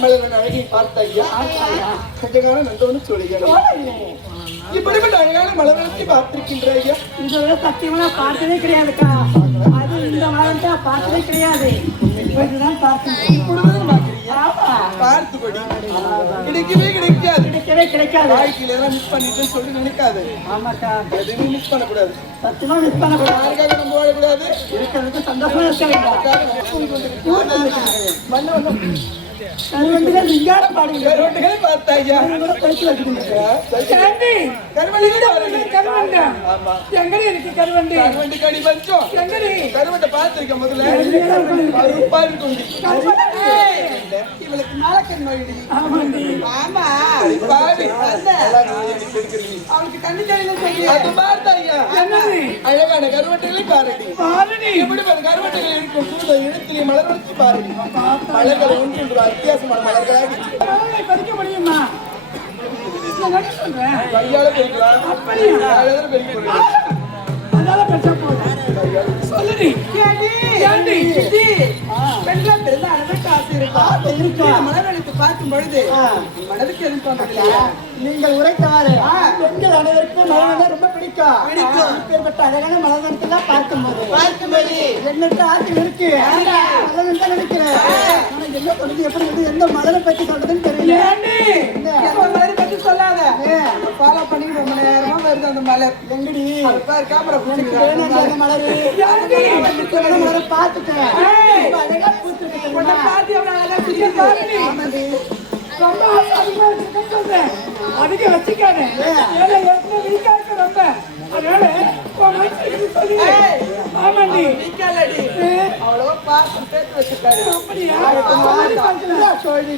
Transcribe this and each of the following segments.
மலர் அழகை பார்த்தாயா கொஞ்சகாலம் நந்தோன்னு சொல்லுங்க இப்படிப்பட்ட அழகான மலர்களை பார்த்திருக்கின்ற ஐயா இதோட சத்தியமா பார்த்ததே கிடையாதுக்கா அது இந்த மலர்கிட்ட பார்த்ததே கிடையாது இப்பதான் பார்க்கணும் பார்த்துபடி கிடைக்கவே கிடைக்காது கிடைக்கவே கிடைக்காது வாழ்க்கையில எல்லாம் மிஸ் பண்ணிட்டேன்னு சொல்லி நினைக்காது ஆமாக்கா எதுவுமே மிஸ் பண்ணக்கூடாது சத்தியமா மிஸ் பண்ணக்கூடாது யாருக்காக நம்ம வாழக்கூடாது இருக்கிறதுக்கு சந்தோஷமா இருக்க கருவண்டிகள் விஞ்ஞான பாடுங்க கருவண்டிகளை பார்த்தாயா எங்கடி இருக்கு கருவண்டி கருவண்டி கடி பஞ்சம் எங்கடி கருவண்டை பார்த்திருக்க முதல்ல இவளுக்கு நாளக்கண் நோய்டி ஆமா பாவி அவளுக்கு கண்ணு தெரியல அது பார்த்தாயா அழகான கருவட்டைகளை பாருடி எப்படி கருவட்டைகள் இருக்கும் சூழ இடத்திலே மலர் வச்சு பாருடி மலர்கள் ஒன்று வித்தியாசமான மலர்களாக பறிக்க முடியுமா கையால பெருக்கலாம் அதனால பிரச்சனை போதும் சொல்லுடி பெண்கள் பிறந்த அளவு காசு இருக்கா மலர்வழித்து பார்க்கும் பொழுது மனதுக்கு எதுவும் தோன்றதில்லையா நீங்கள் உரைத்தவாறு பெண்கள் அனைவருக்கும் மலர் ரொம்ப பிடிக்கும் இப்பேற்பட்ட அழகான மலர்வழித்து தான் பார்க்கும்போது என்னட்டு ஆசை இருக்கு மலர் தான் நினைக்கிறேன் ஆனா என்ன சொல்லுது எப்படி இருக்கு எந்த மலரை பற்றி சொல்றதுன்னு தெரியல மலரை பற்றி சொல்லாத ஃபாலோ பண்ணி ரொம்ப நேரமா வருது அந்த மலர் எங்கடி கேமரா மலர் மலரை பார்த்துட்டேன் அழகா பூத்துட்டு அதுக்கு வச்சுக்கானே ரொம்ப அதனால ஆமாண்டி அவ்வளவா பார்த்து சேர்த்து வச்சிருக்காரு அப்படியா சொல்லி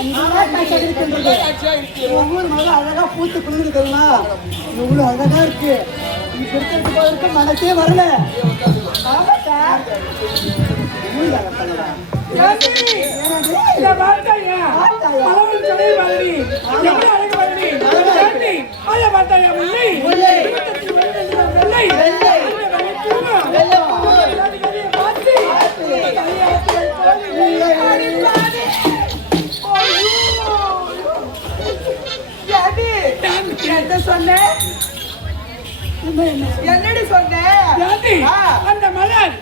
கண்கொள்ளா காட்சியாக இருக்கின்றது. காட்சியா இருக்கு. ஒவ்வொரு மலரும் அழகா பூத்து குளிர்ந்து தெரியுமா? எவ்வளவு அழகா இருக்கு. இப்ப இருக்கிறது போல மனசே வரல. ஆமாக்கா. என்ன சொன்ன? என்னடி சொன்ன? அந்த மலர்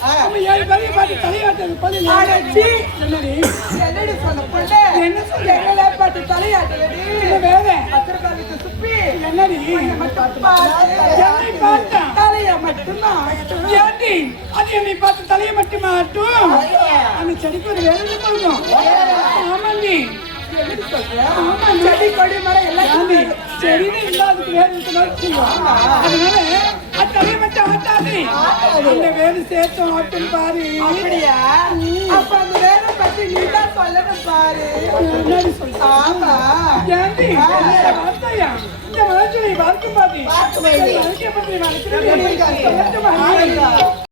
ஏழு பேரையும் பார்த்து தலையாட்டது பதில் என்னடி சொன்ன பொண்ணு? என்ன சொல்ல? எங்களை பார்த்து தலையாட்டுறடி வேற அத்திரக்காலுக்கு சுப்பி என்னடி என்னை பார்த்தா தலைய மட்டும்தான் ஏண்டி அது என்னை பார்த்து தலையை மட்டுமா ஆட்டும்? அந்த செடிக்கு ஒரு வேலை போகும். ஆமாண்டி செடி கொடி மரம் எல்லாம் செடின்னு இல்லாததுக்கு வேறு இருக்குதான். அதனால அது தலையை மட்டும் ஆட்டாது. அந்த வேறு சேர்த்து ஆட்டும் பாரு. அப்படியா? அப்ப அந்த வேலை பத்தி நீதான் சொல்லணும் பாரு. என்னடி சொல்ற? ஆமா ஏண்டி வார்த்தையா இந்த மலர்ச்சியை பார்க்கும் பாதி பார்க்கும் பாதி. பற்றி வளர்க்கிறேன்.